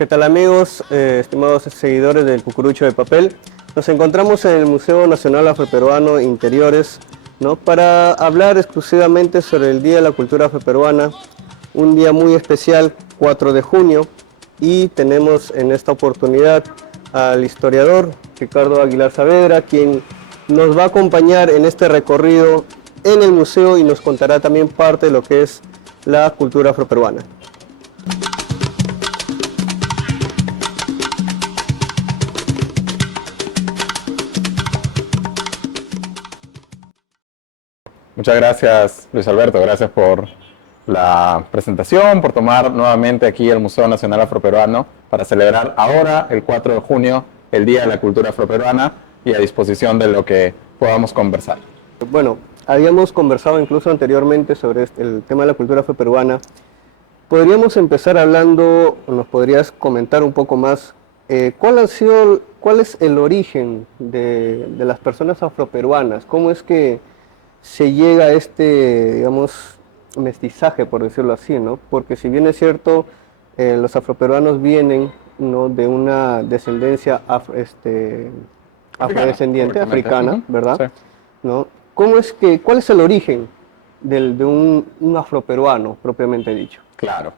¿Qué tal amigos, estimados seguidores del Cucurucho de Papel? Nos encontramos en el Museo Nacional Afroperuano Interiores, ¿no? Para hablar exclusivamente sobre el Día de la Cultura Afroperuana, un día muy especial, 4 de junio, y tenemos en esta oportunidad al historiador Ricardo Aguilar Saavedra, quien nos va a acompañar en este recorrido en el museo y nos contará también parte de lo que es la cultura afroperuana. Muchas gracias, Luis Alberto. Gracias por la presentación, por tomar nuevamente aquí el Museo Nacional Afroperuano para celebrar ahora, el 4 de junio, el Día de la Cultura Afroperuana y a disposición de lo que podamos conversar. Bueno, habíamos conversado incluso anteriormente sobre el tema de la cultura afroperuana. Podríamos empezar hablando, nos podrías comentar un poco más, cuál es el origen de las personas afroperuanas? ¿Cómo es que se llega a este, digamos, mestizaje, por decirlo así, ¿no? Porque si bien es cierto, los afroperuanos vienen, ¿no?, de una descendencia Africana, afrodescendiente, correctamente. africana, ¿verdad? Sí. ¿No? ¿Cuál es el origen de un afroperuano propiamente dicho? Claro.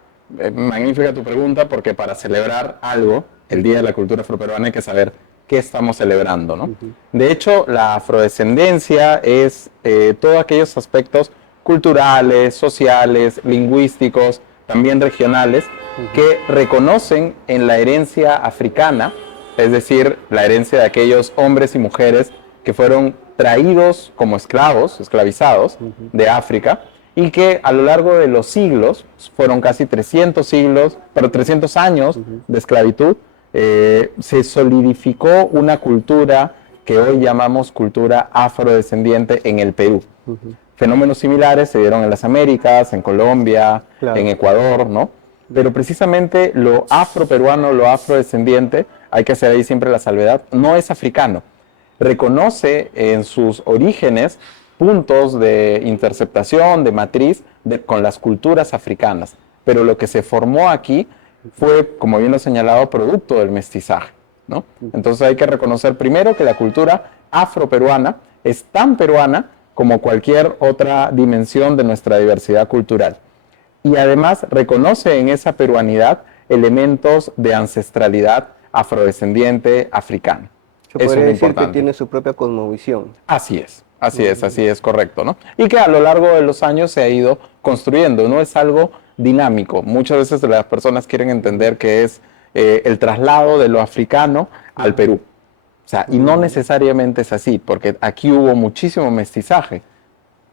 Magnífica tu pregunta porque para celebrar algo, el Día de la Cultura Afroperuana, hay que saber qué estamos celebrando, ¿no? Ujú. De hecho, la afrodescendencia es todos aquellos aspectos culturales, sociales, lingüísticos, también regionales, Ujú. que reconocen en la herencia africana, es decir, la herencia de aquellos hombres y mujeres que fueron traídos como esclavos, esclavizados Ujú. de África, y que a lo largo de los siglos, fueron casi 300 siglos, pero 300 años Ujú. de esclavitud, se solidificó una cultura que hoy llamamos cultura afrodescendiente en el Perú. Ujú. Fenómenos similares se dieron en las Américas, en Colombia, en Claro. Ecuador, ¿no? Pero precisamente lo afroperuano, lo afrodescendiente, hay que hacer ahí siempre la salvedad, no es africano. Reconoce en sus orígenes puntos de interceptación, de matriz, con las culturas africanas. Pero lo que se formó aquí fue, como bien lo he señalado, producto del mestizaje, ¿no? Ujú. Entonces hay que reconocer primero que la cultura afroperuana es tan peruana como cualquier otra dimensión de nuestra diversidad cultural. Y además reconoce en esa peruanidad elementos de ancestralidad afrodescendiente africana. Se Eso podría es lo decir que importante. tiene su propia cosmovisión. Así es correcto, ¿no? Y que a lo largo de los años se ha ido construyendo, no es algo dinámico. Muchas veces las personas quieren Ujú. entender que es el traslado de lo africano al Ujú. Perú. O sea, y no Mm. necesariamente es así, porque aquí hubo muchísimo mestizaje.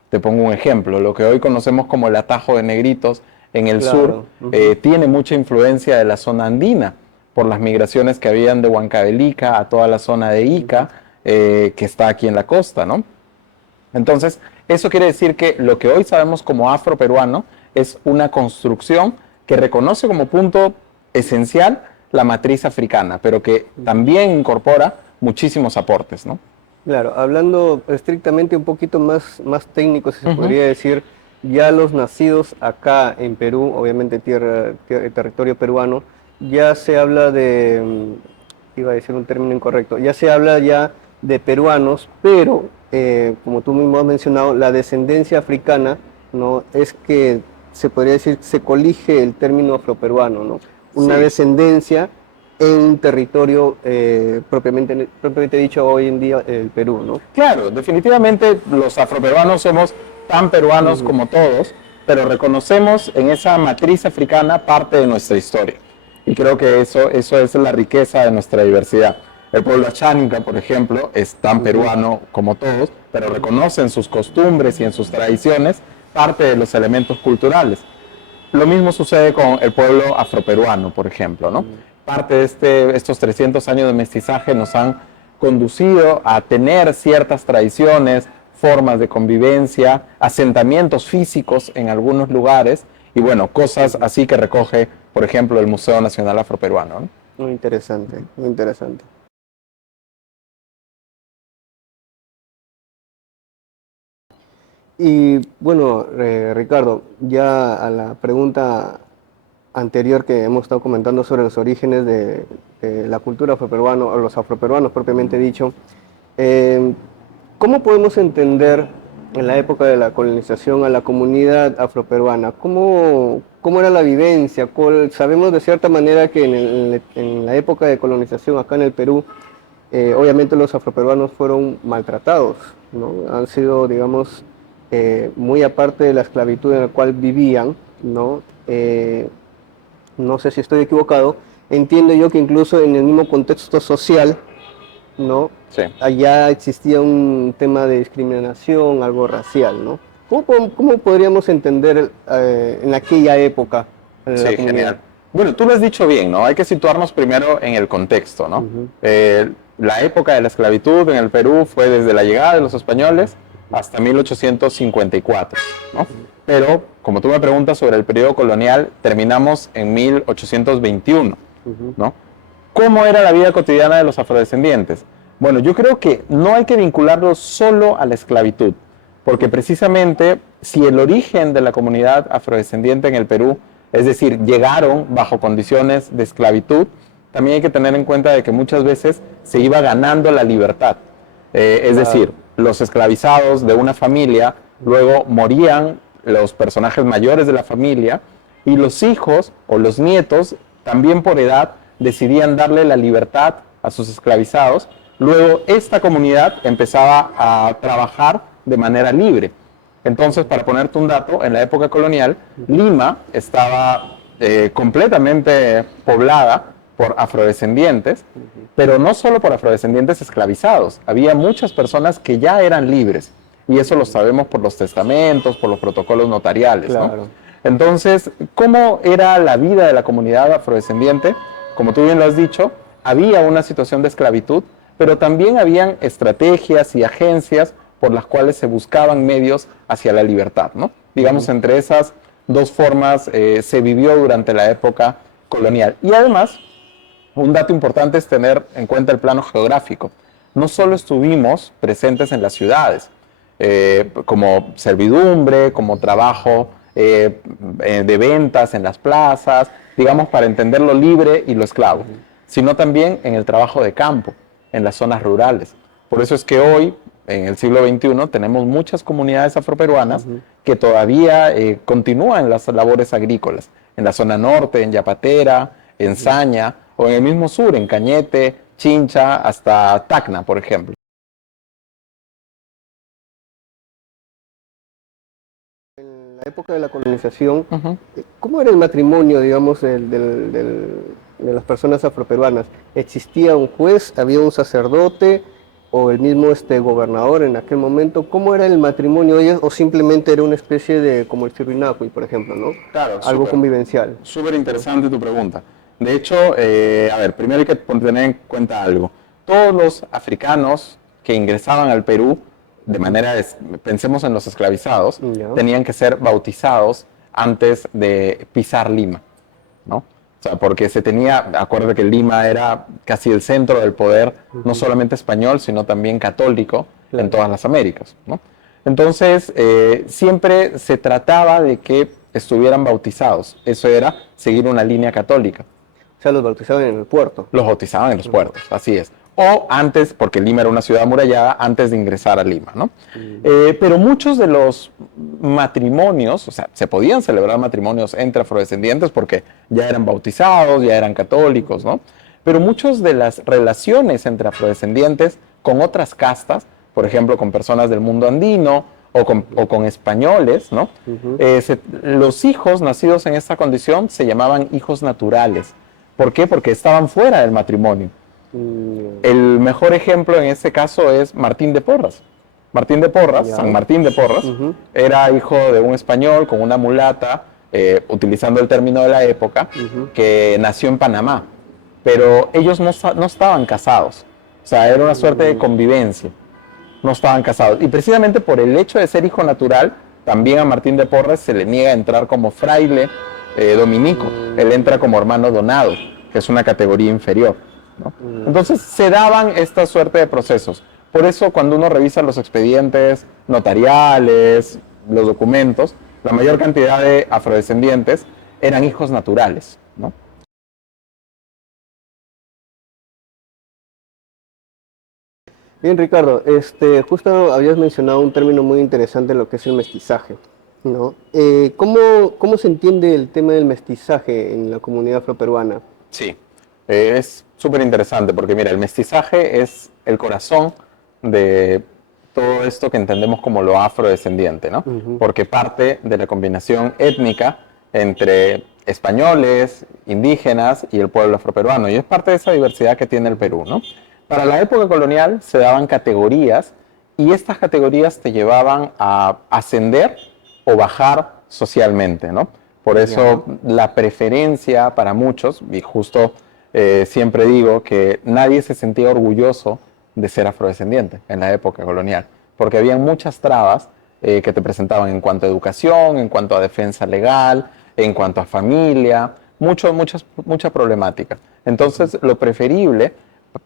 Te pongo un ejemplo, lo que hoy conocemos como el Atajo de Negritos en el sur Claro. Ujú. tiene mucha influencia de la zona andina por las migraciones que habían de Huancavelica a toda la zona de Ica, Ujú. que está aquí en la costa, ¿no? Entonces, eso quiere decir que lo que hoy sabemos como afroperuano es una construcción que reconoce como punto esencial la matriz africana, pero que Ujú. también incorpora muchísimos aportes, ¿no? Claro, hablando estrictamente un poquito más técnico, si se Ujú. podría decir, ya los nacidos acá en Perú, obviamente territorio peruano, ya se habla de, iba a decir un término incorrecto, ya se habla ya de peruanos, pero como tú mismo has mencionado, la descendencia africana, ¿no? Es que se podría decir, se colige el término afroperuano, ¿no? Una Sí, descendencia en un territorio propiamente dicho hoy en día el Perú, ¿no? claro, definitivamente los afroperuanos somos tan peruanos Ujú. como todos, pero reconocemos en esa matriz africana parte de nuestra historia. Y creo que eso es la riqueza de nuestra diversidad. El pueblo Achánica, por ejemplo, es tan Ujú. peruano como todos, pero Ujú. reconoce en sus costumbres y en sus tradiciones parte de los elementos culturales. Lo mismo sucede con el pueblo afroperuano, por ejemplo, ¿no? Ujú. Parte de estos 300 años de mestizaje nos han conducido a tener ciertas tradiciones, formas de convivencia, asentamientos físicos en algunos lugares y bueno, cosas Ujú. así que recoge, por ejemplo, el Museo Nacional Afroperuano, ¿no? Muy interesante, muy interesante. Y bueno, Ricardo, ya a la pregunta anterior que hemos estado comentando sobre los orígenes de la cultura afroperuana, o los afroperuanos propiamente dicho, eh, ¿cómo podemos entender en la época de la colonización a la comunidad afroperuana? ¿Cómo era la vivencia? Sabemos de cierta manera que en la época de colonización acá en el Perú, obviamente los afroperuanos fueron maltratados, ¿no? Han sido, digamos, muy aparte de la esclavitud en la cual vivían, ¿no? No sé si estoy equivocado, entiendo yo que incluso en el mismo contexto social, ¿no? Sí. Allá existía un tema de discriminación, algo racial, ¿no? ¿Cómo podríamos entender en aquella época la Sí, comunidad? genial. Bueno, tú lo has dicho bien, ¿no? Hay que situarnos primero en el contexto, ¿no? La época de la esclavitud en el Perú fue desde la llegada de los españoles hasta 1854, ¿no? Pero, como tú me preguntas sobre el periodo colonial, terminamos en 1821, ¿no? ¿Cómo era la vida cotidiana de los afrodescendientes? Bueno, yo creo que no hay que vincularlo solo a la esclavitud, porque precisamente si el origen de la comunidad afrodescendiente en el Perú, es decir, llegaron bajo condiciones de esclavitud, también hay que tener en cuenta de que muchas veces se iba ganando la libertad. Es decir, los esclavizados de una familia luego morían los personajes mayores de la familia y los hijos o los nietos, también por edad, decidían darle la libertad a sus esclavizados. Luego esta comunidad empezaba a trabajar de manera libre. Entonces, para ponerte un dato, en la época colonial, Lima estaba completamente poblada por afrodescendientes, pero no solo por afrodescendientes esclavizados. Había muchas personas que ya eran libres, y eso lo sabemos por los testamentos, por los protocolos notariales, ¿no? Claro. Entonces, ¿cómo era la vida de la comunidad afrodescendiente? Como tú bien lo has dicho, había una situación de esclavitud, pero también habían estrategias y agencias por las cuales se buscaban medios hacia la libertad, ¿no? Digamos, entre esas dos formas se vivió durante la época colonial. Y además, un dato importante es tener en cuenta el plano geográfico. No solo estuvimos presentes en las ciudades, como servidumbre, como trabajo de ventas en las plazas, digamos, para entender lo libre y lo esclavo, sino también en el trabajo de campo, en las zonas rurales. Por eso es que hoy, en el siglo XXI, tenemos muchas comunidades afroperuanas que todavía continúan las labores agrícolas, en la zona norte, en Yapatera, en Saña, o en el mismo sur, en Cañete, Chincha, hasta Tacna, por ejemplo. En la época de la colonización, ¿cómo era el matrimonio, digamos, de las personas afroperuanas? ¿Existía un juez, había un sacerdote o el mismo gobernador en aquel momento? ¿Cómo era el matrimonio de ellos o simplemente era una especie de, como el Cirrinacuy, por ejemplo, ¿no? Claro, Algo convivencial. Súper interesante tu pregunta. De hecho, a ver, primero hay que tener en cuenta algo. Todos los africanos que ingresaban al Perú, de manera, pensemos en los esclavizados, tenían que ser bautizados antes de pisar Lima, ¿no? O sea, porque se tenía, acuérdate que Lima era casi el centro del poder, no solamente español, sino también católico en todas las Américas, ¿no? Entonces, siempre se trataba de que estuvieran bautizados. Eso era seguir una línea católica. O sea, los bautizaban en el puerto. Los bautizaban en los puertos, así es. O antes, porque Lima era una ciudad amurallada, antes de ingresar a Lima, ¿no? Pero muchos de los matrimonios, o sea, se podían celebrar matrimonios entre afrodescendientes porque ya eran bautizados, ya eran católicos, ¿no? Pero muchas de las relaciones entre afrodescendientes con otras castas, por ejemplo, con personas del mundo andino o con españoles, ¿no? Los hijos nacidos en esta condición se llamaban hijos naturales. ¿Por qué? Porque estaban fuera del matrimonio. El mejor ejemplo en este caso es Martín de Porras. Martín de Porras, San Martín de Porras, era hijo de un español con una mulata, utilizando el término de la época, que nació en Panamá. Pero ellos no estaban casados. O sea, era una suerte de convivencia. No estaban casados. Y precisamente por el hecho de ser hijo natural, también a Martín de Porras se le niega a entrar como fraile dominico. Él entra como hermano donado, que es una categoría inferior, ¿no? Entonces se daban esta suerte de procesos. Por eso cuando uno revisa los expedientes notariales, los documentos, la mayor cantidad de afrodescendientes eran hijos naturales, ¿no? Bien, Ricardo, justo habías mencionado un término muy interesante, lo que es el mestizaje, ¿no? ¿Cómo se entiende el tema del mestizaje en la comunidad afroperuana? Sí, es súper interesante porque mira, el mestizaje es el corazón de todo esto que entendemos como lo afrodescendiente, ¿no? Ujú. Porque parte de la combinación étnica entre españoles, indígenas y el pueblo afroperuano, y es parte de esa diversidad que tiene el Perú, ¿no? Para la época colonial se daban categorías y estas categorías te llevaban a ascender o bajar socialmente, ¿no? Por Ya. eso la preferencia para muchos, y justo siempre digo que nadie se sentía orgulloso de ser afrodescendiente en la época colonial, porque había muchas trabas que te presentaban en cuanto a educación, en cuanto a defensa legal, en cuanto a familia, mucha problemática. Entonces, lo preferible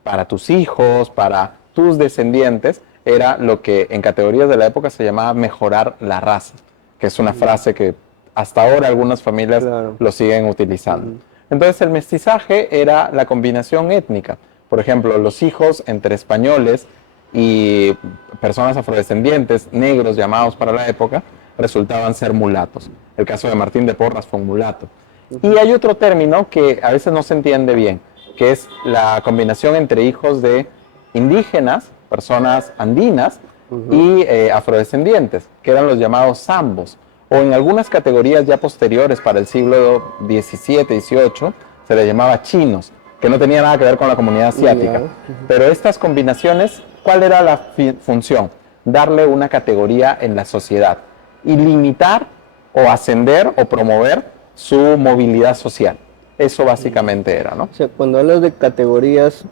para tus hijos, para tus descendientes, era lo que en categorías de la época se llamaba mejorar la raza, que es una Ya. frase que hasta ahora algunas familias Claro. lo siguen utilizando. Ujú. Entonces el mestizaje era la combinación étnica. Por ejemplo, los hijos entre españoles y personas afrodescendientes, negros llamados para la época, resultaban ser mulatos. El caso de Martín de Porras fue un mulato. Y Ujú. hay otro término que a veces no se entiende bien, que es la combinación entre hijos de indígenas, personas andinas, Ujú. y afrodescendientes, que eran los llamados zambos, o en algunas categorías ya posteriores para el siglo XVII, XVIII, se les llamaba chinos, que no tenía nada que ver con la comunidad asiática. Ya. Ujú. Pero estas combinaciones, ¿cuál era la función? Darle una categoría en la sociedad y limitar o ascender o promover su movilidad social. Eso básicamente era, ¿no? O sea, cuando hablas de categorías,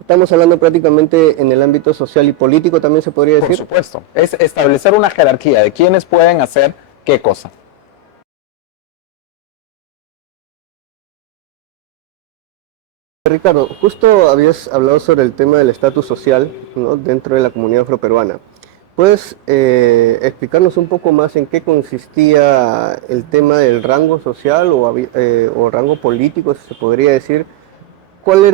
estamos hablando prácticamente en el ámbito social y político, también se podría Por decir. supuesto. Es establecer una jerarquía de quiénes pueden hacer qué cosa. Ricardo, justo habías hablado sobre el tema del estatus social, ¿no?, dentro de la comunidad afroperuana. ¿Puedes explicarnos un poco más en qué consistía el tema del rango social o rango político, si se podría decir? ¿Cuál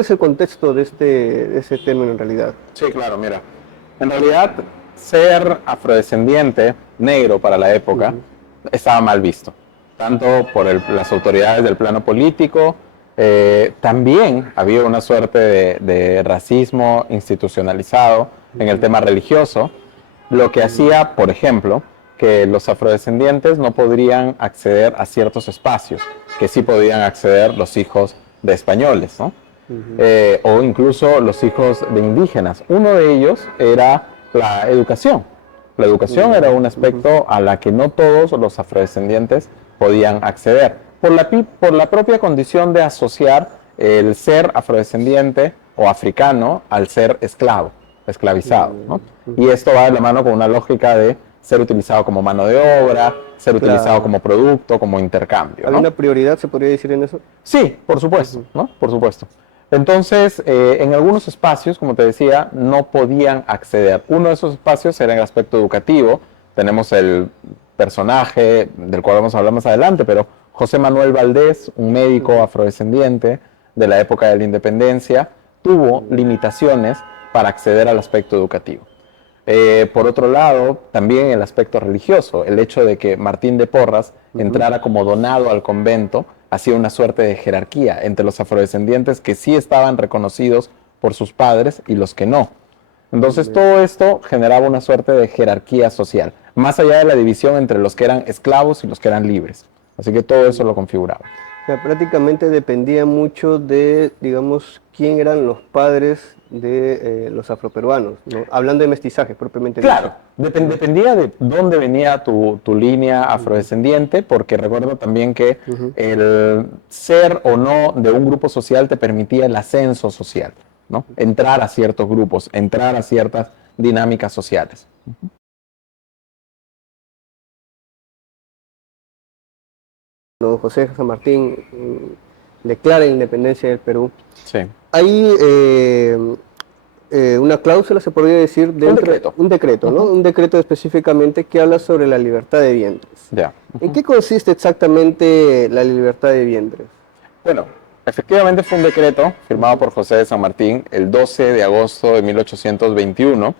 es el contexto de ese término en realidad? Sí, claro, mira. En realidad, ser afrodescendiente, negro para la época, Ujú. estaba mal visto. Tanto por las autoridades del plano político, también había una suerte de racismo institucionalizado en el Ujú. tema religioso, lo que Ujú. hacía, por ejemplo, que los afrodescendientes no podrían acceder a ciertos espacios, que sí podían acceder los hijos de españoles, ¿no? Ujú. O incluso los hijos de indígenas. Uno de ellos era la educación. La educación era Ya. un Ujú. aspecto a la que no todos los afrodescendientes podían acceder, por la propia condición de asociar el ser afrodescendiente o africano al ser esclavo, esclavizado, ¿no? Y Ujú. esto va de la mano con una lógica de ser utilizado como mano de obra, ser utilizado Claro. como producto, como intercambio, ¿Había ¿no? una prioridad, se podría decir en eso? Sí, por supuesto, Ujú. ¿no? Por supuesto. Entonces, en algunos espacios, como te decía, no podían acceder. Uno de esos espacios era en el aspecto educativo. Tenemos el personaje del cual vamos a hablar más adelante, pero José Manuel Valdés, un médico Ujú. afrodescendiente de la época de la independencia, tuvo Ya. limitaciones para acceder al aspecto educativo. Por otro lado, también el aspecto religioso, el hecho de que Martín de Porras Ujú. entrara como donado al convento, hacía una suerte de jerarquía entre los afrodescendientes que sí estaban reconocidos por sus padres y los que no. Entonces Ya. todo esto generaba una suerte de jerarquía social, más allá de la división entre los que eran esclavos y los que eran libres. Así que todo eso lo configuraba. O sea, prácticamente dependía mucho de, digamos, quién eran los padres de los afroperuanos, ¿no? Hablando de mestizaje propiamente Claro, dicho, ¿no? dependía de dónde venía tu línea Ujú. afrodescendiente, porque recuerdo también que Ujú. el ser o no de un grupo social te permitía el ascenso social, ¿no? Entrar a ciertos grupos, entrar a ciertas dinámicas sociales. Don José San Martín declara la independencia del Perú. Sí. Ahí una cláusula, se podría decir, un decreto, ¿no? Un decreto específicamente que habla sobre la libertad de vientres. Ya. ¿En qué consiste exactamente la libertad de vientres? Bueno, efectivamente fue un decreto firmado por José de San Martín el 12 de agosto de 1821,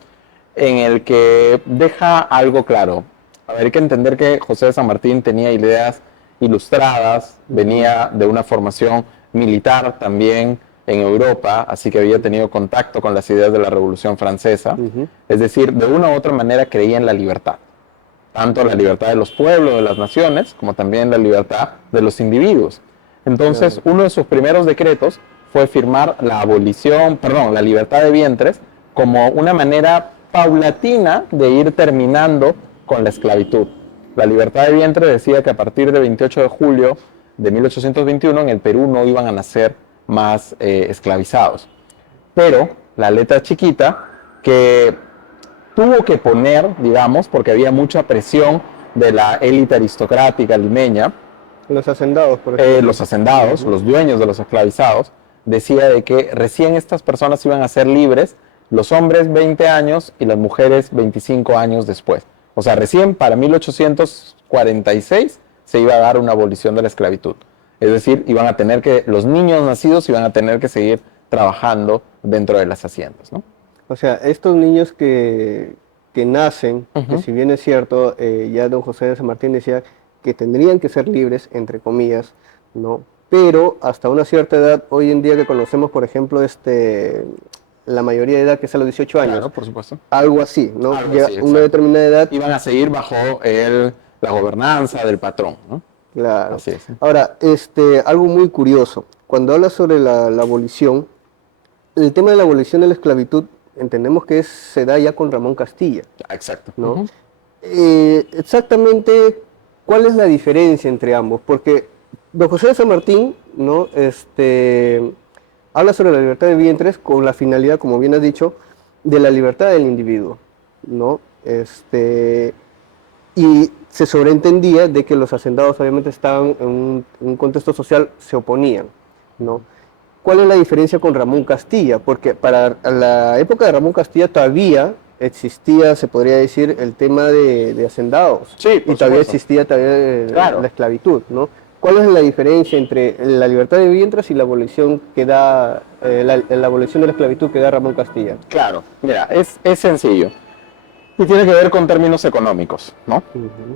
en el que deja algo claro. A ver, hay que entender que José de San Martín tenía ideas ilustradas, venía de una formación militar también en Europa, así que había tenido contacto con las ideas de la Revolución Francesa. Es decir, de una u otra manera creía en la libertad. Tanto la libertad de los pueblos, de las naciones, como también la libertad de los individuos. Entonces, uno de sus primeros decretos fue firmar la la libertad de vientres, como una manera paulatina de ir terminando con la esclavitud. La libertad de vientre decía que a partir del 28 de julio de 1821 en el Perú no iban a nacer más esclavizados. Pero la letra chiquita que tuvo que poner, digamos, porque había mucha presión de la élite aristocrática limeña. Los hacendados, por ejemplo. Los hacendados, los dueños de los esclavizados, decía de que recién estas personas iban a ser libres, los hombres 20 años y las mujeres 25 años después. O sea, recién para 1846 se iba a dar una abolición de la esclavitud. Es decir, los niños nacidos iban a tener que seguir trabajando dentro de las haciendas, ¿no? O sea, estos niños que nacen, que si bien es cierto, ya don José de San Martín decía que tendrían que ser libres, entre comillas, ¿no? Pero hasta una cierta edad, hoy en día que conocemos, por ejemplo, la mayoría de edad que es a los 18 años. Claro, por supuesto. Algo así, ¿no? Ya una determinada edad. Iban a seguir bajo la gobernanza del patrón, ¿no? Claro. Así es. Ahora, algo muy curioso. Cuando habla sobre la abolición, el tema de la abolición de la esclavitud, entendemos que se da ya con Ramón Castilla. Exacto. ¿No? Exactamente, ¿cuál es la diferencia entre ambos? Porque don José de San Martín, ¿no? Habla sobre la libertad de vientres con la finalidad, como bien has dicho, de la libertad del individuo, ¿no? Y se sobreentendía de que los hacendados obviamente estaban en un contexto social, se oponían, ¿no? ¿Cuál es la diferencia con Ramón Castilla? Porque para la época de Ramón Castilla todavía existía, se podría decir, el tema de hacendados. Sí, y todavía existía la esclavitud, ¿no? ¿Cuál es la diferencia entre la libertad de vientres y la abolición que da, la abolición de la esclavitud que da Ramón Castilla? Claro, mira, es sencillo. Y tiene que ver con términos económicos, ¿no?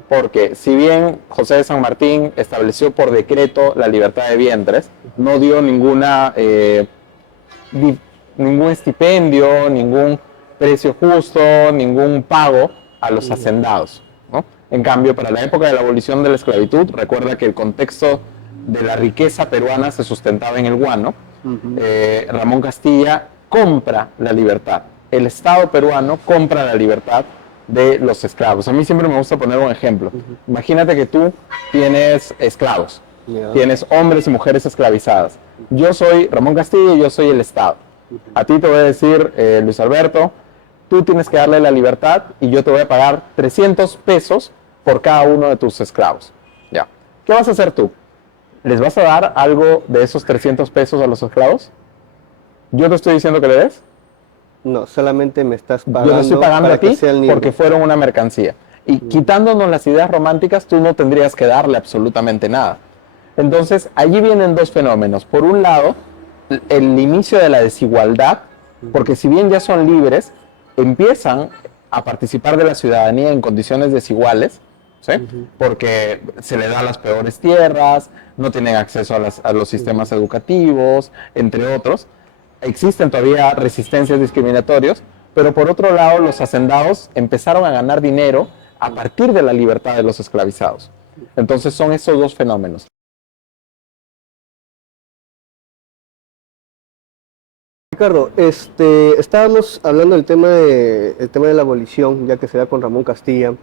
Porque si bien José de San Martín estableció por decreto la libertad de vientres, no dio ningún estipendio, ningún precio justo, ningún pago a los hacendados, ¿no? En cambio, para la época de la abolición de la esclavitud, recuerda que el contexto de la riqueza peruana se sustentaba en el guano. Ramón Castilla compra la libertad. El Estado peruano compra la libertad de los esclavos. A mí siempre me gusta poner un ejemplo. Imagínate que tú tienes esclavos, tienes hombres y mujeres esclavizadas. Yo soy Ramón Castilla y yo soy el Estado. A ti te voy a decir, Luis Alberto, tú tienes que darle la libertad y yo te voy a pagar 300 pesos por cada uno de tus esclavos. Ya. ¿Qué vas a hacer tú? ¿Les vas a dar algo de esos 300 pesos a los esclavos? ¿Yo te estoy diciendo que le des? No, solamente me estás pagando. Yo te estoy pagando a ti porque fuera fueron una mercancía. Y quitándonos las ideas románticas, tú no tendrías que darle absolutamente nada. Entonces, allí vienen dos fenómenos. Por un lado, el inicio de la desigualdad, porque si bien ya son libres, empiezan a participar de la ciudadanía en condiciones desiguales, ¿sí? Porque se les da las peores tierras, no tienen acceso a los sistemas educativos, entre otros. Existen todavía resistencias discriminatorias, pero por otro lado los hacendados empezaron a ganar dinero a partir de la libertad de los esclavizados. Entonces son esos dos fenómenos. Ricardo, estábamos hablando del tema de la abolición, ya que se da con Ramón Castilla.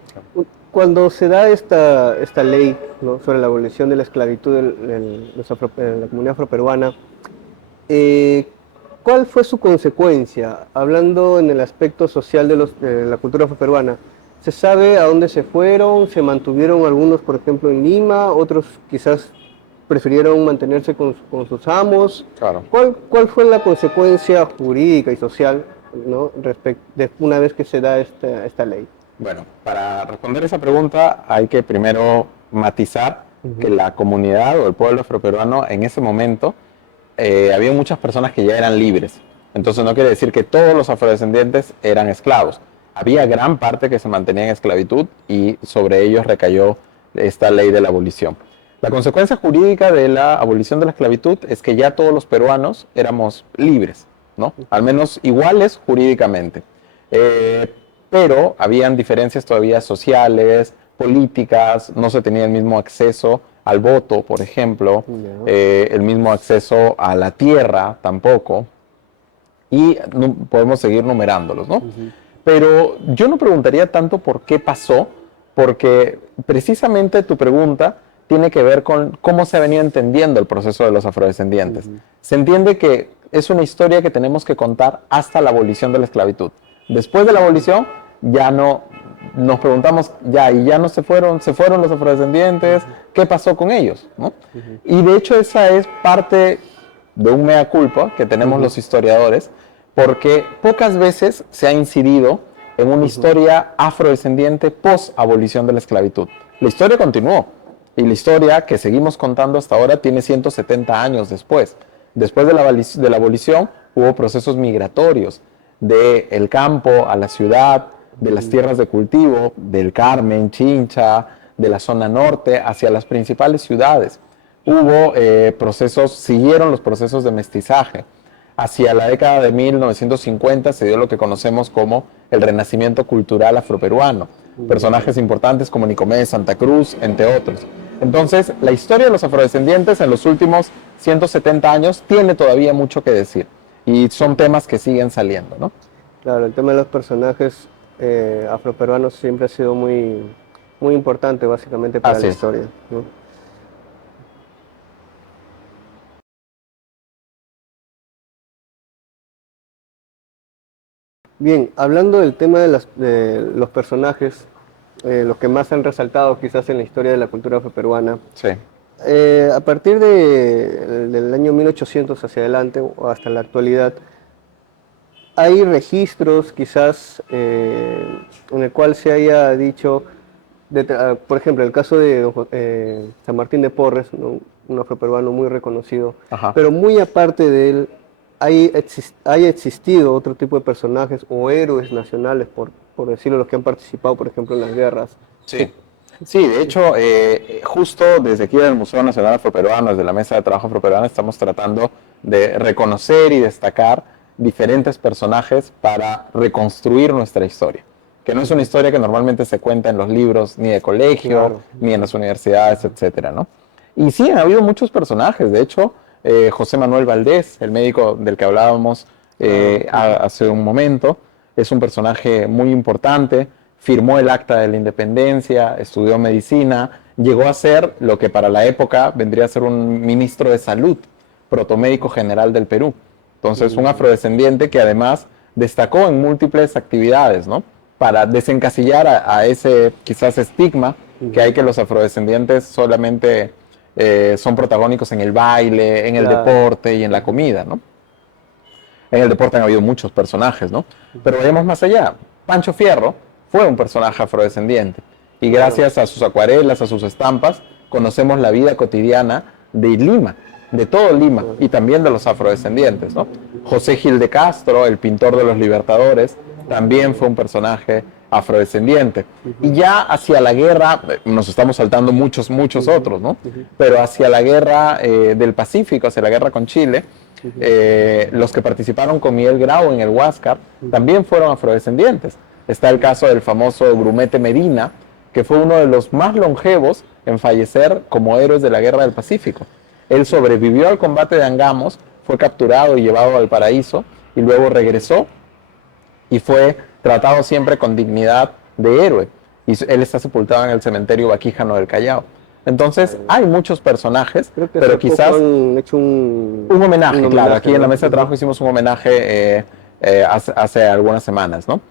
Cuando se da esta ley, ¿no?, sobre la abolición de la esclavitud en la comunidad afroperuana, ¿cuál fue su consecuencia? Hablando en el aspecto social de la cultura afroperuana, ¿se sabe a dónde se fueron? ¿Se mantuvieron algunos, por ejemplo, en Lima? ¿Otros quizás prefirieron mantenerse con sus amos? Claro. ¿Cuál fue la consecuencia jurídica y social ¿no? Una vez que se da esta ley. Bueno, para responder esa pregunta hay que primero matizar que la comunidad o el pueblo afroperuano en ese momento había muchas personas que ya eran libres. Entonces no quiere decir que todos los afrodescendientes eran esclavos. Había gran parte que se mantenía en esclavitud y sobre ellos recayó esta ley de la abolición. La consecuencia jurídica de la abolición de la esclavitud es que ya todos los peruanos éramos libres, ¿no? Al menos iguales jurídicamente. Pero habían diferencias todavía sociales, políticas, no se tenía el mismo acceso al voto, por ejemplo, el mismo acceso a la tierra tampoco, y podemos seguir numerándolos, ¿no? Pero yo no preguntaría tanto por qué pasó, porque precisamente tu pregunta tiene que ver con cómo se ha venido entendiendo el proceso de los afrodescendientes. Se entiende que es una historia que tenemos que contar hasta la abolición de la esclavitud. Después de la abolición, ya no nos preguntamos, ya no se fueron los afrodescendientes, ¿qué pasó con ellos? ¿No? Y de hecho esa es parte de un mea culpa que tenemos los historiadores, porque pocas veces se ha incidido en una historia afrodescendiente post-abolición de la esclavitud. La historia continuó, y la historia que seguimos contando hasta ahora tiene 170 años después. Después de la abolición hubo procesos migratorios del campo a la ciudad, de las tierras de cultivo, del Carmen, Chincha, de la zona norte, hacia las principales ciudades. Hubo siguieron los procesos de mestizaje. Hacia la década de 1950 se dio lo que conocemos como el renacimiento cultural afroperuano. Personajes importantes como Nicomedes Santa Cruz, entre otros. Entonces, la historia de los afrodescendientes en los últimos 170 años tiene todavía mucho que decir. Y son temas que siguen saliendo, ¿no? Claro, el tema de los personajes afroperuanos siempre ha sido muy, muy importante, básicamente, para la historia, ¿no? Bien, hablando del tema de los personajes, los que más han resaltado quizás en la historia de la cultura afroperuana, sí. A partir del año 1800 hacia adelante o hasta la actualidad, hay registros quizás en el cual se haya dicho, por ejemplo, el caso de San Martín de Porres, ¿no? Un afroperuano muy reconocido, pero muy aparte de él, hay existido otro tipo de personajes o héroes nacionales, por decirlo, los que han participado, por ejemplo, en las guerras. Sí. Sí, de hecho, justo desde aquí del Museo Nacional Afroperuano, desde la Mesa de Trabajo Afroperuana, estamos tratando de reconocer y destacar diferentes personajes para reconstruir nuestra historia, que no es una historia que normalmente se cuenta en los libros ni de colegio, ni en las universidades, etcétera, ¿no? Y sí, ha habido muchos personajes. De hecho, José Manuel Valdés, el médico del que hablábamos hace un momento, es un personaje muy importante. Firmó el Acta de la Independencia, estudió medicina, llegó a ser lo que para la época vendría a ser un ministro de salud, protomédico general del Perú. Entonces, un afrodescendiente que además destacó en múltiples actividades, ¿no? Para desencasillar a ese quizás estigma que hay, que los afrodescendientes solamente son protagónicos en el baile, en el deporte y en la comida, ¿no? En el deporte han habido muchos personajes, ¿no? Pero vayamos más allá. Pancho Fierro fue un personaje afrodescendiente, y gracias a sus acuarelas, a sus estampas, conocemos la vida cotidiana de Lima, de todo Lima, y también de los afrodescendientes, ¿no? José Gil de Castro, el pintor de los Libertadores, también fue un personaje afrodescendiente. Y ya hacia la guerra, nos estamos saltando muchos otros, ¿no? Pero hacia la guerra del Pacífico, hacia la guerra con Chile, los que participaron con Miguel Grau en el Huáscar también fueron afrodescendientes. Está el caso del famoso Grumete Medina, que fue uno de los más longevos en fallecer como héroes de la Guerra del Pacífico. Él sobrevivió al combate de Angamos, fue capturado y llevado al paraíso, y luego regresó y fue tratado siempre con dignidad de héroe. Y él está sepultado en el cementerio Baquíjano del Callao. Entonces, hay muchos personajes, pero quizás han hecho un homenaje, claro. Aquí en la Mesa de Trabajo hicimos un homenaje hace algunas semanas, ¿no?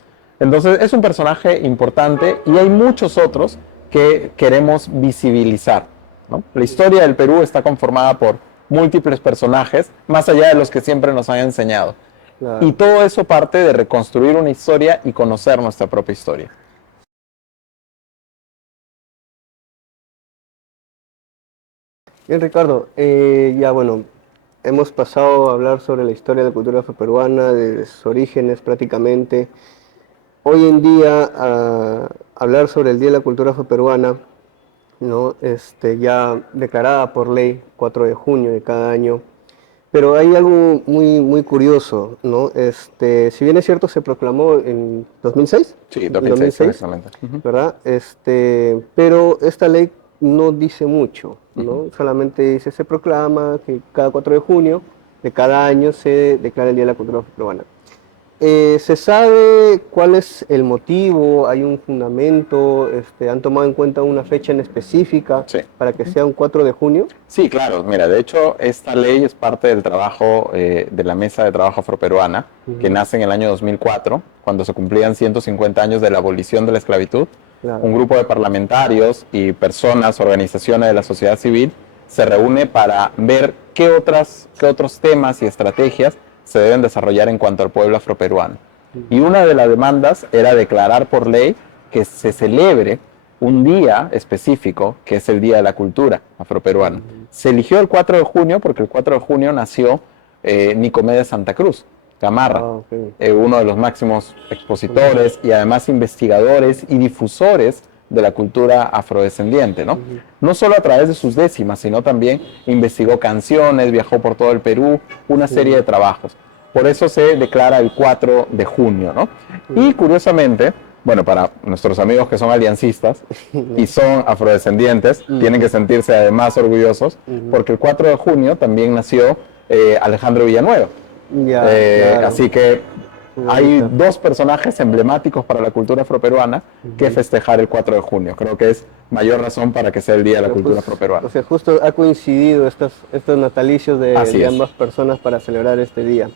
Entonces, es un personaje importante, y hay muchos otros que queremos visibilizar, ¿no? La historia del Perú está conformada por múltiples personajes, más allá de los que siempre nos han enseñado. Claro. Y todo eso parte de reconstruir una historia y conocer nuestra propia historia. Bien, Ricardo, ya bueno, hemos pasado a hablar sobre la historia de la cultura afroperuana, de sus orígenes prácticamente. Hoy en día, hablar sobre el Día de la Cultura Afroperuana, ¿no? Ya declarada por ley, 4 de junio de cada año. Pero hay algo muy curioso, ¿no? Si bien es cierto, se proclamó en 2006, Sí, en 2006, 2006, exactamente. ¿verdad? Pero esta ley no dice mucho, Ujú. ¿no? Solamente dice, se proclama que cada 4 de junio de cada año se declara el Día de la Cultura Afroperuana. ¿Se sabe cuál es el motivo? ¿Hay un fundamento? ¿Han tomado en cuenta una fecha en específica Sí. para que sea un 4 de junio? Sí, claro. Mira, de hecho, esta ley es parte del trabajo de la Mesa de Trabajo Afroperuana, que Ujú, nace en el año 2004, cuando se cumplían 150 años de la abolición de la esclavitud. claro. Un grupo de parlamentarios y personas, organizaciones de la sociedad civil, se reúne para ver qué otros temas y estrategias se deben desarrollar en cuanto al pueblo afroperuano. Y Ujú, una de las demandas era declarar por ley que se celebre un día específico, que es el Día de la Cultura Afroperuana. ujú. Se eligió el 4 de junio porque el 4 de junio nació Nicomedes Santa Cruz, Gamarra, Ah, ok. uno de los máximos expositores y además investigadores y difusores de la cultura afrodescendiente, ¿no? Ujú, No solo a través de sus décimas, sino también investigó canciones, viajó por todo el Perú, una serie de ujú, trabajos. Por eso se declara el 4 de junio, ¿no? Y ujú. curiosamente, bueno, para nuestros amigos que son aliancistas y son afrodescendientes, tienen que Ujú, sentirse además orgullosos, ujú. porque el 4 de junio también nació Alejandro Villanueva. Ya, claro. Así que hay Futbolista. dos personajes emblemáticos para la cultura afroperuana que Ujú. festejar el 4 de junio. Creo que es mayor razón para que sea el Día de la Pero Cultura Afroperuana. o sea, justo ha coincidido estos natalicios Así de es. ambas personas para celebrar este día.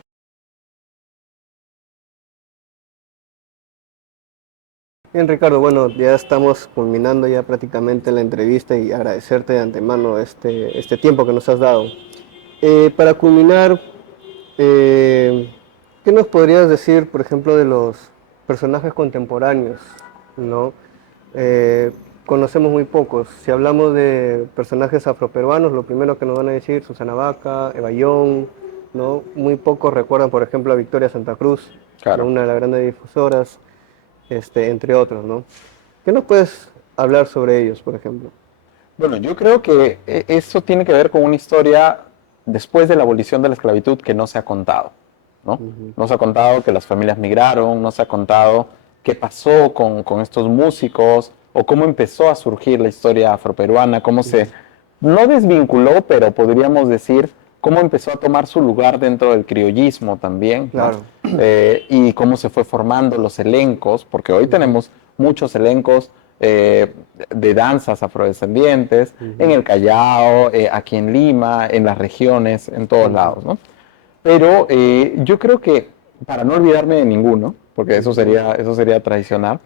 Bien, Ricardo, bueno, ya estamos culminando ya prácticamente la entrevista y agradecerte de antemano este tiempo que nos has dado. Para culminar, eh, ¿qué nos podrías decir, por ejemplo, de los personajes contemporáneos, ¿no? Eh, Conocemos muy pocos. Si hablamos de personajes afroperuanos, lo primero que nos van a decir, Susana Baca, Eva Young, ¿no? Muy pocos recuerdan, por ejemplo, a Victoria Santa Cruz, ¿no? Claro. Una de las grandes difusoras, entre otros, ¿no? ¿Qué nos puedes hablar sobre ellos, por ejemplo? Bueno, yo creo que eso tiene que ver con una historia después de la abolición de la esclavitud que no se ha contado, ¿no? Ujú, No se ha contado que las familias migraron, no se ha contado qué pasó con estos músicos o cómo empezó a surgir la historia afroperuana, cómo se, ujú, no desvinculó, pero podríamos decir cómo empezó a tomar su lugar dentro del criollismo también, ¿no? claro. Y cómo se fue formando los elencos, porque hoy Ujú, tenemos muchos elencos eh, de danzas afrodescendientes, en ujú, el Callao, aquí en Lima, en las regiones, en todos ujú, lados, ¿no? Pero yo creo que, para no olvidarme de ninguno, porque ujú, eso sería tradicional,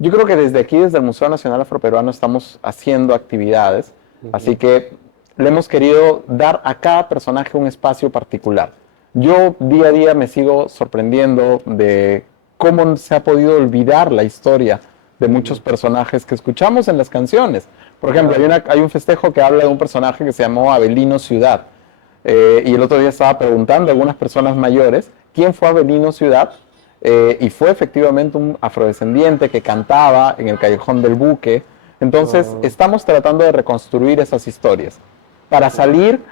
yo creo que desde aquí, desde el Museo Nacional Afroperuano, estamos haciendo actividades, así ujú. que le hemos querido dar a cada personaje un espacio particular. Yo día a día me sigo sorprendiendo de cómo se ha podido olvidar la historia de muchos Ujú, personajes que escuchamos en las canciones. Por ejemplo, claro. hay un festejo que habla de un personaje que se llamó Abelino Ciudad. Y el otro día estaba preguntando a algunas personas mayores quién fue Abelino Ciudad, y fue efectivamente un afrodescendiente que cantaba en el Callejón del Buque. Entonces, Ah, estamos tratando de reconstruir esas historias. Para claro. salir,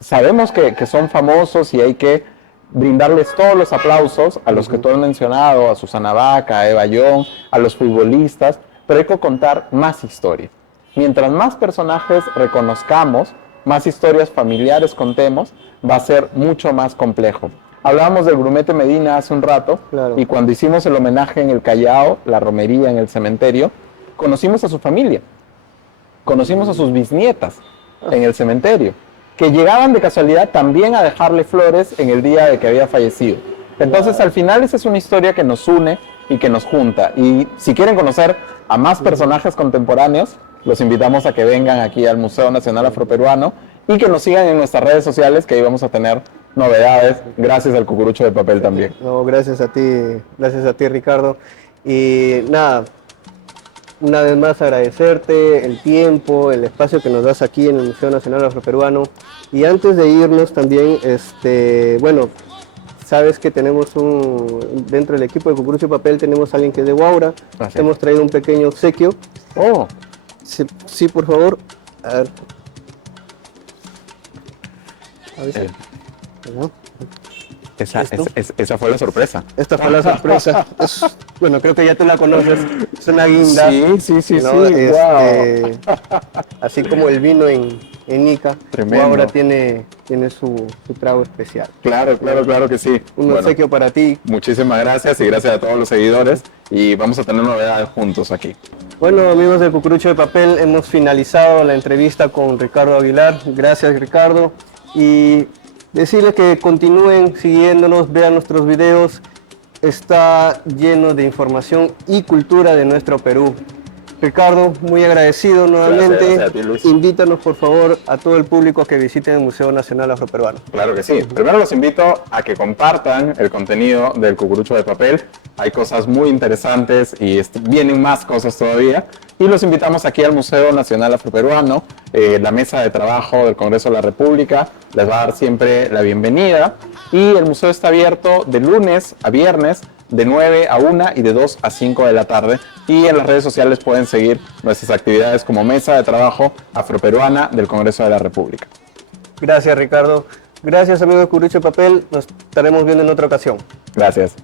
sabemos que son famosos y hay que brindarles todos los aplausos a los que Ujú, tú has mencionado, a Susana Baca, a Eva Young, a los futbolistas, pero hay que contar más historias. Mientras más personajes reconozcamos, más historias familiares contemos, va a ser mucho más complejo. Hablábamos del Grumete Medina hace un rato y claro. cuando hicimos el homenaje en el Callao, la romería en el cementerio, conocimos a su familia, conocimos a Mm, sus bisnietas ah, en el cementerio, que llegaban de casualidad también a dejarle flores en el día de que había fallecido. Entonces, al claro. final, esa es una historia que nos une y que nos junta. Y si quieren conocer a más Ujú, personajes contemporáneos, los invitamos a que vengan aquí al Museo Nacional ujú. Afroperuano y que nos sigan en nuestras redes sociales, que ahí vamos a tener novedades, gracias al Cucurucho de Papel también. No, gracias a ti Ricardo. Y nada, una vez más agradecerte el tiempo, el espacio que nos das aquí en el Museo Nacional Afroperuano. Y antes de irnos también, bueno, sabes que tenemos dentro del equipo de Cucurucho de Papel tenemos a alguien que es de Huaura. Así. Hemos traído un pequeño obsequio. Oh, Sí, por favor. A ver. A ver si- ¿no? esa fue la sorpresa. Esta fue la sorpresa. Bueno, creo que ya tú la conoces. Es una guinda. Sí, ¿no? wow. Así como el vino en Ica, Tremendo. ahora tiene su trago especial. Claro que sí. Un Bueno, obsequio para ti. muchísimas gracias y gracias a todos los seguidores y vamos a tener novedades juntos aquí. Bueno, amigos de Cucurucho de Papel, hemos finalizado la entrevista con Ricardo Aguilar. Gracias, Ricardo. Y decirles que continúen siguiéndonos, vean nuestros videos. Está lleno de información y cultura de nuestro Perú. Ricardo, muy agradecido nuevamente. Gracias a ti, Luis. Invítanos, por favor, a todo el público a que visiten el Museo Nacional Afroperuano. Claro que sí. Primero los invito a que compartan el contenido del Cucurucho de Papel. Hay cosas muy interesantes y vienen más cosas todavía. Y los invitamos aquí al Museo Nacional Afroperuano. La mesa de trabajo del Congreso de la República les va a dar siempre la bienvenida. Y el museo está abierto de lunes a viernes, de 9 a 1 y de 2 a 5 de la tarde. Y en las redes sociales pueden seguir nuestras actividades como Mesa de Trabajo Afroperuana del Congreso de la República. Gracias, Ricardo. Gracias, amigos de Cucurucho de Papel. Nos estaremos viendo en otra ocasión. Gracias.